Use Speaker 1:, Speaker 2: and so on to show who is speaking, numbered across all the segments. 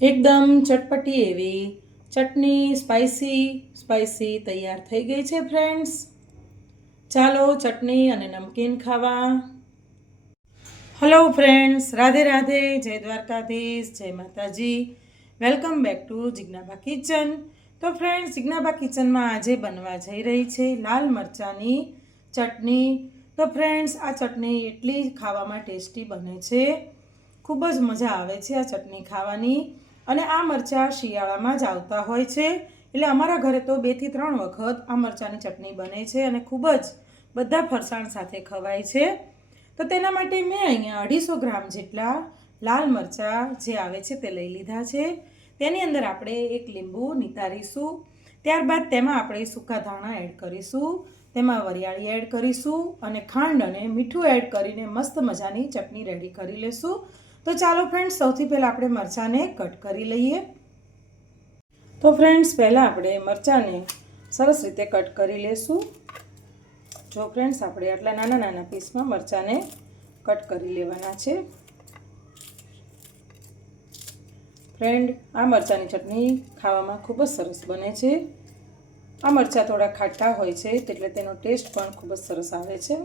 Speaker 1: એકદમ ચટપટી એવી ચટણી spicy spicy તૈયાર થઈ ગઈ છે ફ્રેન્ડ્સ ચાલો ચટણી અને નમકીન ખાવા. Hello friends Radhe Radhe. જય દ્વારકાધીશ. જય માતાજી. Welcome back to Jignaba kitchen તો ફ્રેન્ડ્સ જિજ્ઞાભા કિચનમાં આજે બનવા જઈ રહી છે લાલ મરચાંની ચટણી. તો ફ્રેન્ડ્સ આ ચટણી એટલી ખાવામાં ટેસ્ટી બને છે. ખૂબ જ મજા આવે છે આ ચટણી ખાવાની. અને આ મરચાં શિયાળામાં જ આવતા હોય છે. એટલે અમારા ઘરે તો બેથી ત્રણ વખત આ મરચાંની ચટણી બને છે અને ખૂબ જ બધા ફરસાણ સાથે ખવાય છે. તો તેના માટે મેં અહીંયા અઢીસો ગ્રામ જેટલા લાલ મરચાં જે આવે છે તે લઈ લીધા છે. તેની અંદર આપણે એક લીંબુ નિતારીશું. ત્યારબાદ તેમાં આપણે સૂકા ધાણા એડ કરીશું. તેમાં વરિયાળી એડ કરીશું અને ખાંડ અને મીઠું એડ કરીને મસ્ત મજાની ચટણી રેડી કરી લેશું. તો ચાલો ફ્રેન્ડ્સ સૌથી પહેલાં આપણે મરચાંને કટ કરી લઈએ. તો ફ્રેન્ડ્સ પહેલાં આપણે મરચાંને સરસ રીતે કટ કરી લેશું. જો ફ્રેન્ડ્સ આપણે આટલા નાના નાના પીસમાં મરચાંને કટ કરી લેવાના છે. ફ્રેન્ડ આ મરચાંની ચટણી ખાવામાં ખૂબ જ સરસ બને છે. આ મરચાં થોડા ખાટા હોય છે, એટલે તેનો ટેસ્ટ પણ ખૂબ જ સરસ આવે છે.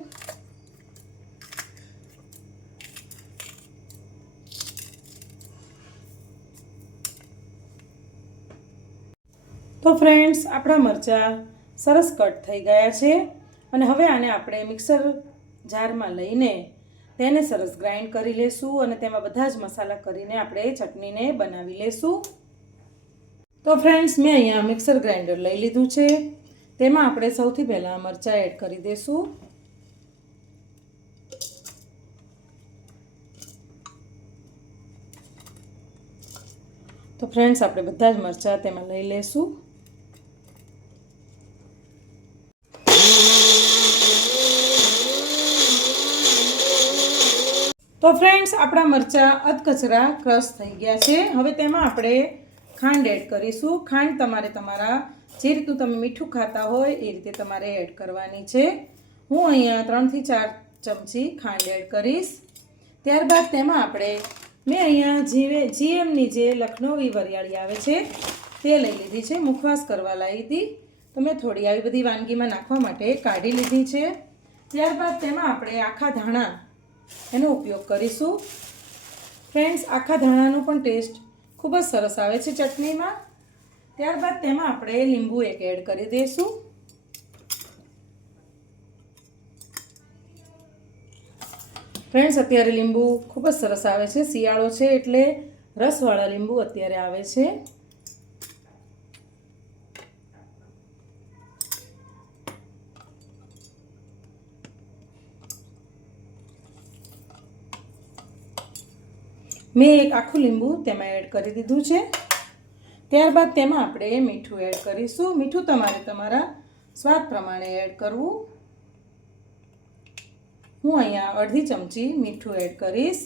Speaker 1: તો ફ્રેન્ડ્સ આપણા મરચાં સરસ કટ થઈ ગયા છે અને હવે આને આપણે મિક્સર જારમાં લઈને તેને સરસ ગ્રાઇન્ડ કરી લેશું અને તેમાં બધા જ મસાલા કરીને આપણે ચટણીને બનાવી લેશું. તો ફ્રેન્ડ્સ મેં અહીંયા મિક્સર ગ્રાઇન્ડર લઈ લીધું છે. તેમાં આપણે સૌથી પહેલાં મરચાં એડ કરી દઈશું તો ફ્રેન્ડ્સ આપણે બધા જ મરચાં તેમાં લઈ લેશું. તો ફ્રેન્ડ્સ આપણા મરચાં અધકચરા ક્રશ થઈ ગયા છે. હવે તેમાં આપણે ખાંડ એડ કરીશું. ખાંડ તમારે તમારા જે રીતનું તમે મીઠું ખાતા હોય એ રીતે તમારે એડ કરવાની છે. હું અહીંયા ત્રણથી ચાર ચમચી ખાંડ એડ કરીશ. ત્યારબાદ તેમાં આપણે મેં અહીંયા જીવે જીએમની જે લખનૌવી વરિયાળી આવે છે, તે લઈ લીધી છે. મુખવાસ કરવા લાવી હતી. તો મેં થોડી આવી બધી વાનગીમાં નાખવા માટે કાઢી લીધી છે. ત્યારબાદ તેમાં આપણે આખા ધાણા એનો ઉપયોગ કરીશું. ફ્રેન્ડ્સ, આખા ધાણાનો પણ ટેસ્ટ ખૂબ જ સરસ આવે છે ચટણીમાં. ત્યારબાદ તેમાં આપણે લીંબુ એક એડ કરી દઈશું. ફ્રેન્ડ્સ, અત્યારે લીંબુ ખૂબ જ સરસ આવે છે, શિયાળો છે એટલે રસવાળા લીંબુ અત્યારે આવે છે. મેં એક આખું લીંબુ તેમાં એડ કરી દીધું છે. ત્યારબાદ તેમાં આપણે મીઠું એડ કરીશું. મીઠું તમારે તમારા સ્વાદ પ્રમાણે એડ કરવું. હું અહીંયા અડધી ચમચી મીઠું એડ કરીશ.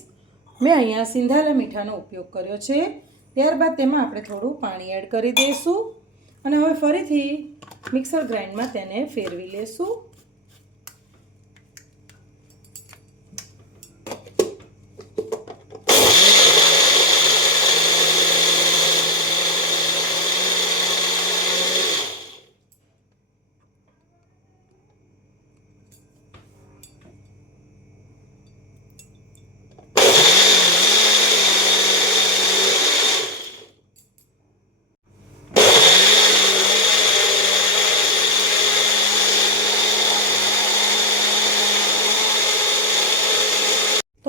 Speaker 1: મેં અહીંયા સિંધાલા મીઠાનો ઉપયોગ કર્યો છે. ત્યારબાદ તેમાં આપણે થોડું પાણી એડ કરી દઈશું. અને હવે ફરીથી મિક્સર ગ્રાઇન્ડમાં તેને ફેરવી લેશું.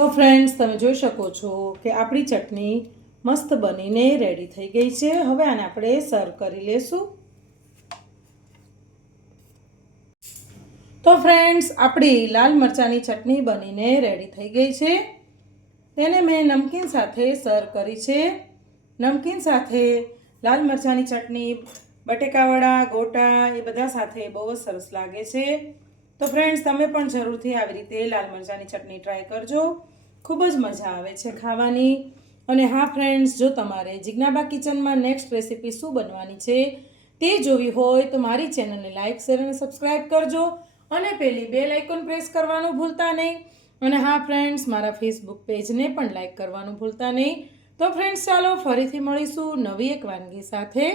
Speaker 1: તો ફ્રેન્ડ્સ તમે જોઈ શકો છો કે આપણી ચટણી મસ્ત બનીને રેડી થઈ ગઈ છે. હવે આને આપણે સર્વ કરી લેશું. તો ફ્રેન્ડ્સ આપણી લાલ મરચાંની ચટણી બનીને રેડી થઈ ગઈ છે. તેને મેં નમકીન સાથે સર્વ કરી છે. નમકીન સાથે લાલ મરચાંની ચટણી, બટેકાવડા, ગોટા એ બધા સાથે બહુ જ સરસ લાગે છે. તો ફ્રેન્ડ્સ તમે પણ જરૂરથી આવી રીતે લાલ મરચાંની ચટણી ટ્રાય કરજો. ખૂબ જ મજા આવે છે ખાવાની. અને હા ફ્રેન્ડ્સ જો તમારે જિજ્ઞાબા કિચનમાં નેક્સ્ટ રેસીપી શું બનવાની છે તે જોવી હોય તો મારી ચેનલને લાઇક શેર અને સબસ્ક્રાઈબ કરજો. અને પેલી બેલ આઇકોન પ્રેસ કરવાનું ભૂલતા નહીં. અને હા ફ્રેન્ડ્સ મારા ફેસબુક પેજને પણ લાઇક કરવાનું ભૂલતા નહીં. તો ફ્રેન્ડ્સ ચાલો ફરીથી મળીશું નવી એક વાનગી સાથે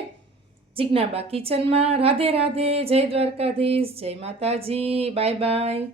Speaker 1: જિજ્ઞાબા કિચનમાં. રાધે રાધે, જય દ્વારકાધીશ, જય માતાજી બાય બાય